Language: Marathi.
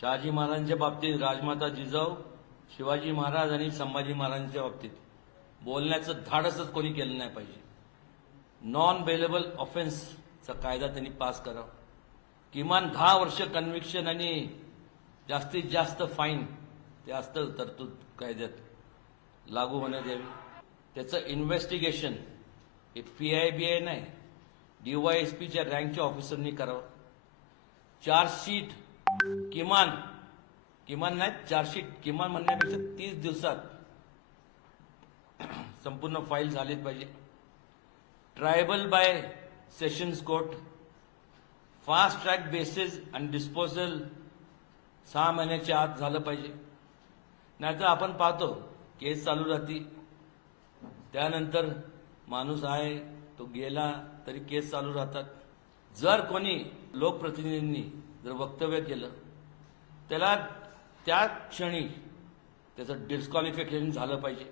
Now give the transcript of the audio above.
शहाजी महाराजांच्या बाबतीत राजमाता जिजाऊ, शिवाजी महाराज आणि संभाजी महाराजांच्या बाबतीत बोलण्याचं धाडसच कोणी केलं नाही पाहिजे. नॉन बेलेबल ऑफेन्सचा कायदा त्यांनी पास करावा. किमान 10 वर्ष कन्व्हिक्शन आणि जास्तीत जास्त फाईन ते असतं तरतूद कायद्यात लागू होण्यात यावी. त्याचं इन्व्हेस्टिगेशन हे PIBI नाही, DYSPच्या रँकच्या ऑफिसरनी करावं. चार्जशीट किमान नाही, चार्जशीट किमान म्हणण्यापेक्षा 30 दिवसात संपूर्ण फाईल झालीच पाहिजे. Triable by sessions court, fast track basis आणि डिस्पोजल 6 महिन्याच्या आत झालं पाहिजे. नाहीतर आपण पाहतो केस चालू राहती, त्यानंतर माणूस आहे तो गेला तरी केस चालू राहतात. जर कोणी लोकप्रतिनिधींनी जर वक्तव्य केलं त्याला त्या क्षणी त्याचं डिस्क्वालिफिकेशन झालं पाहिजे.